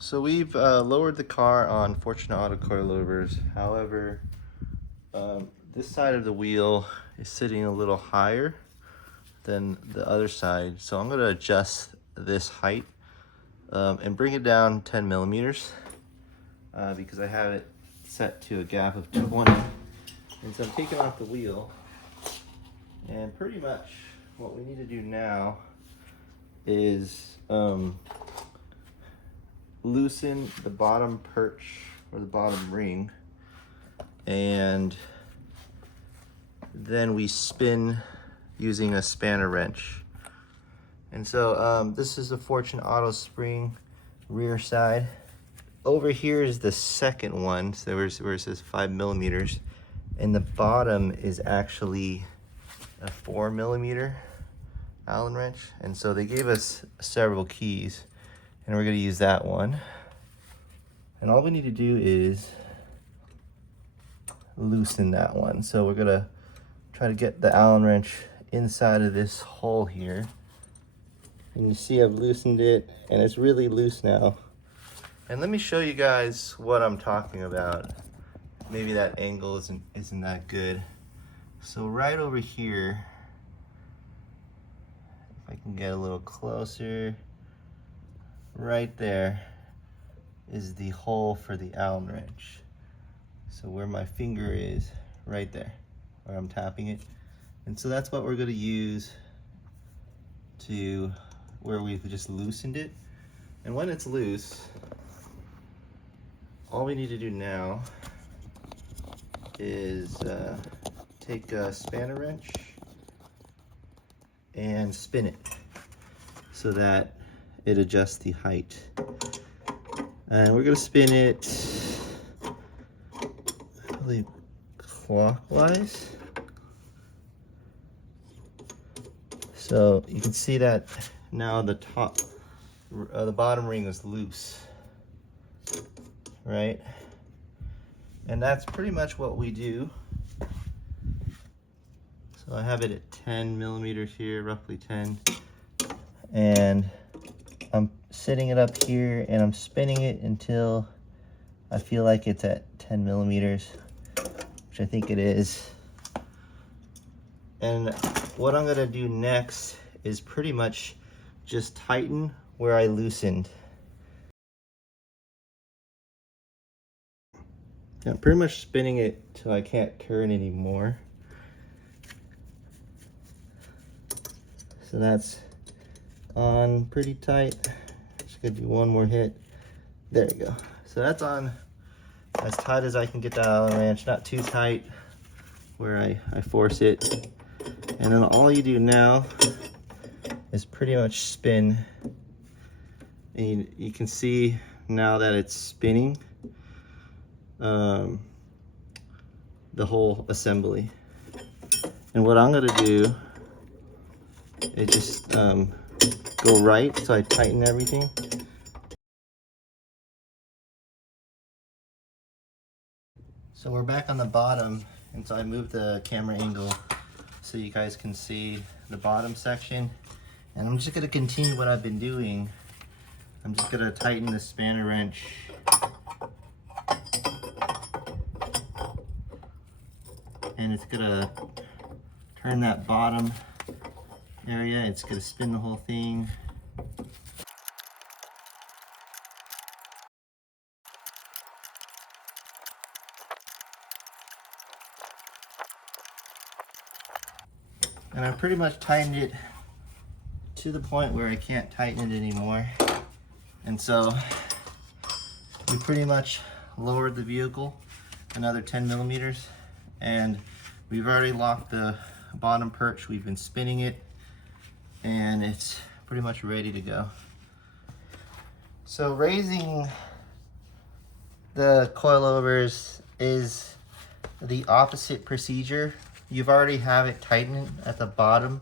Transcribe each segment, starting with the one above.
So we've lowered the car on Fortune Auto Coilovers. However, this side of the wheel is sitting a little higher than the other side. So I'm going to adjust this height and bring it down 10 millimeters because I have it set to a gap of 20. And so I'm taking off the wheel, and pretty much what we need to do now is loosen the bottom perch or the bottom ring, and then we spin using a spanner wrench. And so this is the Fortune Auto spring rear side. Over here is the second one, so where it says 5 millimeters, and the bottom is actually a 4 millimeter Allen wrench. And so they gave us several keys, and we're going to use that one. And all we need to do is loosen that one. So we're going to try to get the Allen wrench inside of this hole here. And you see I've loosened it, and it's really loose now. And let me show you guys what I'm talking about. Maybe that angle isn't that good. So right over here, if I can get a little closer, right there is the hole for the Allen wrench. So where my finger is, right there, where I'm tapping it. And so that's what we're gonna use to where we've just loosened it. And when it's loose, all we need to do now is take a spanner wrench and spin it so that it adjusts the height. And we're gonna spin it, I believe, clockwise. So you can see that now the bottom ring is loose, right? And that's pretty much what we do. So I have it at 10 millimeters here, roughly 10. And I'm sitting it up here and I'm spinning it until I feel like it's at 10 millimeters, which I think it is. And what I'm gonna do next is pretty much just tighten where I loosened. I'm pretty much spinning it till I can't turn anymore. So that's on pretty tight. Just gonna do one more hit. There you go. So that's on as tight as I can get the Allen wrench, not too tight where I force it. And then all you do now is pretty much spin. And you can see now that it's spinning the whole assembly. And what I'm gonna do is just go right, so I tighten everything. So we're back on the bottom, and so I moved the camera angle so you guys can see the bottom section. And I'm just gonna continue what I've been doing. I'm just gonna tighten the spanner wrench. And it's gonna turn that bottom area. It's gonna spin the whole thing. And I pretty much tightened it to the point where I can't tighten it anymore. And so we pretty much lowered the vehicle another 10 millimeters. And we've already locked the bottom perch. We've been spinning it, and it's pretty much ready to go. So raising the coilovers is the opposite procedure. You've already have it tightened at the bottom,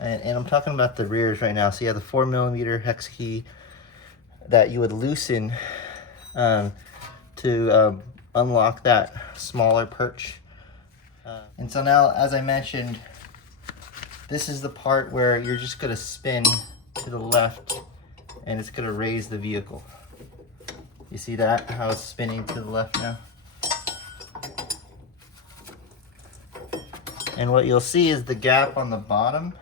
and I'm talking about the rears right now. So you have the 4 millimeter hex key that you would loosen to unlock that smaller perch. And so now, as I mentioned, this is the part where you're just gonna spin to the left and it's gonna raise the vehicle. You see that? How it's spinning to the left now? And what you'll see is the gap on the bottom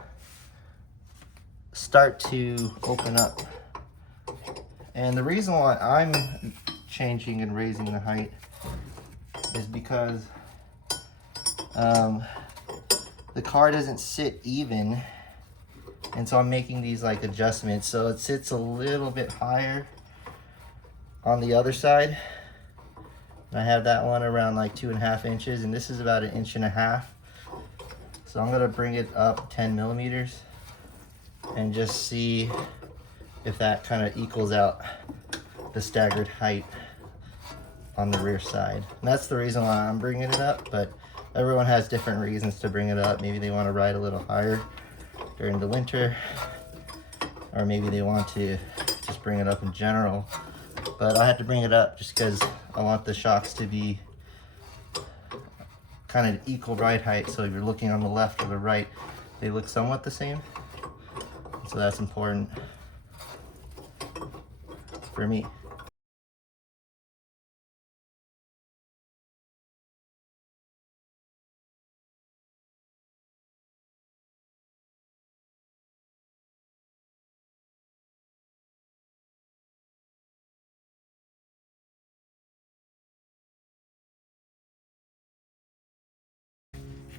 start to open up. And the reason why I'm changing and raising the height is because the car doesn't sit even, and so I'm making these like adjustments so it sits a little bit higher on the other side. And I have that one around like 2.5 inches, and this is about 1.5 inches. So I'm gonna bring it up 10 millimeters and just see if that kind of equals out the staggered height on the rear side. And that's the reason why I'm bringing it up, but everyone has different reasons to bring it up. Maybe they want to ride a little higher during the winter, or maybe they want to just bring it up in general. But I had to bring it up just because I want the shocks to be kind of equal ride height, so if you're looking on the left or the right, they look somewhat the same. So that's important for me.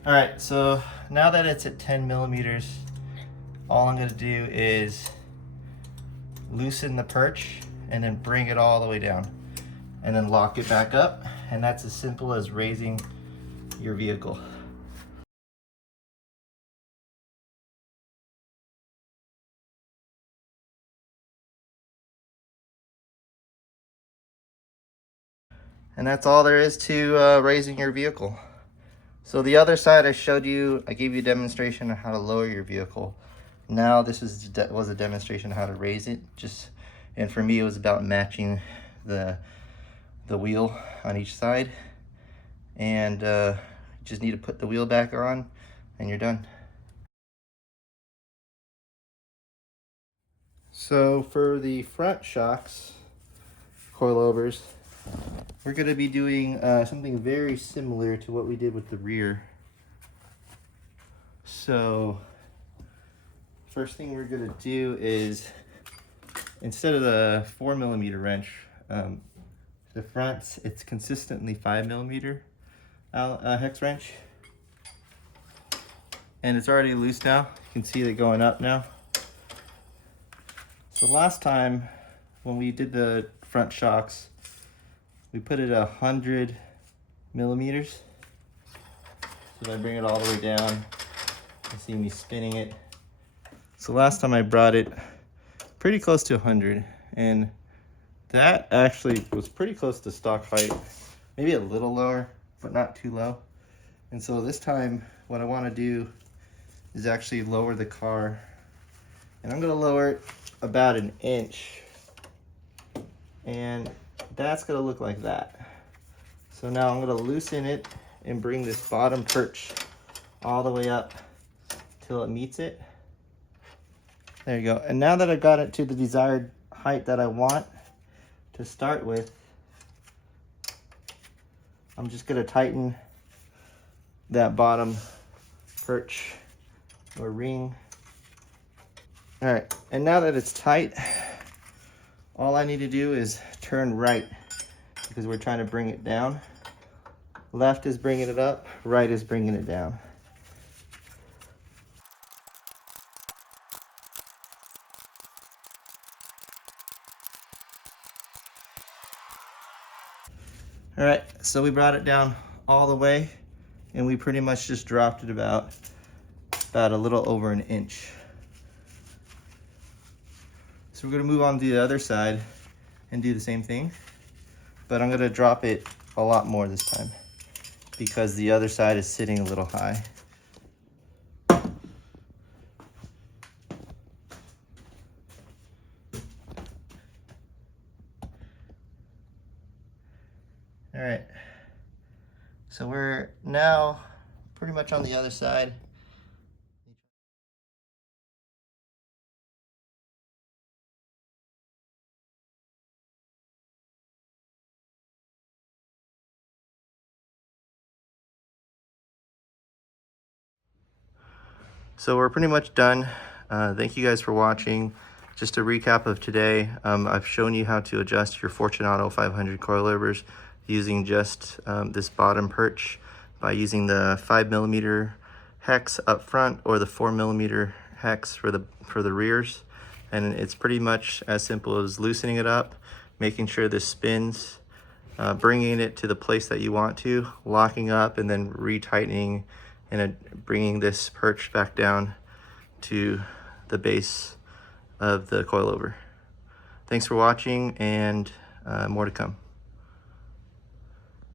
All right, so now that it's at 10 millimeters, all I'm gonna do is loosen the perch and then bring it all the way down and then lock it back up. And that's as simple as raising your vehicle. And that's all there is to raising your vehicle. So the other side I showed you, I gave you a demonstration on how to lower your vehicle. Now this was a demonstration on how to raise it. And for me it was about matching the wheel on each side. And you just need to put the wheel back on and you're done. So for the front shocks, coilovers, we're going to be doing something very similar to what we did with the rear. So first thing we're going to do is, instead of the 4 millimeter wrench, the front, it's consistently 5 millimeter hex wrench. And it's already loose now. You can see it going up now. So last time when we did the front shocks, we put it 100 millimeters. So if I bring it all the way down, you see me spinning it. So last time I brought it pretty close to 100, and that actually was pretty close to stock height. Maybe a little lower, but not too low. And so this time, what I want to do is actually lower the car. And I'm going to lower it about 1 inch. And that's going to look like that. So now I'm going to loosen it and bring this bottom perch all the way up till it meets it. There you go. And now that I've got it to the desired height that I want to start with, I'm just going to tighten that bottom perch or ring. All right, and now that it's tight, all I need to do is turn right, because we're trying to bring it down. Left is bringing it up, right is bringing it down. All right, so we brought it down all the way, and we pretty much just dropped it about a little over 1 inch. So we're gonna move on to the other side and do the same thing, but I'm gonna drop it a lot more this time because the other side is sitting a little high. All right, so we're now pretty much on the other side. So we're pretty much done. Thank you guys for watching. Just a recap of today, I've shown you how to adjust your Fortune Auto 500 coilovers using just this bottom perch by using the 5mm hex up front or the 4mm hex for the rears. And it's pretty much as simple as loosening it up, making sure this spins, bringing it to the place that you want to, locking up, and then retightening and bringing this perch back down to the base of the coilover. Thanks for watching, and more to come.